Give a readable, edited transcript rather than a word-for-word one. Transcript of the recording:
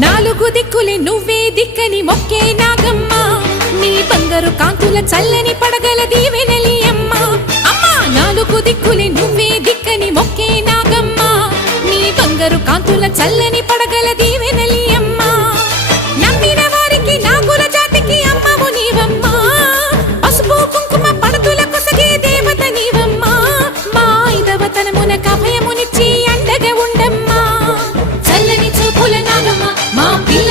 నాలుగు దిక్కులే నువ్వే దిక్కని మొక్కే నాగమ్మ నీ బంగారు కాంతుల చల్లని పడగల దీవెనలి అమ్మ అమ్మా నాలుగు దిక్కులే నువ్వే దిక్కని మొక్కే నాగమ్మ నీ బంగారు కాంతుల చల్లని పడగల దీవెనలి అమ్మ నమ్మిన వారికి నాగుల జాతికి అమ్మవు నీవమ్మ పసుపు కుంకుమ పడతుల కొసగే దేవత నీవమ్మ మా ఐదవతనమునకు అభయమునిచ్చి అండగా ఉండమ్మా చల్లని చూపుల నాగమ్మ మా పిల్ల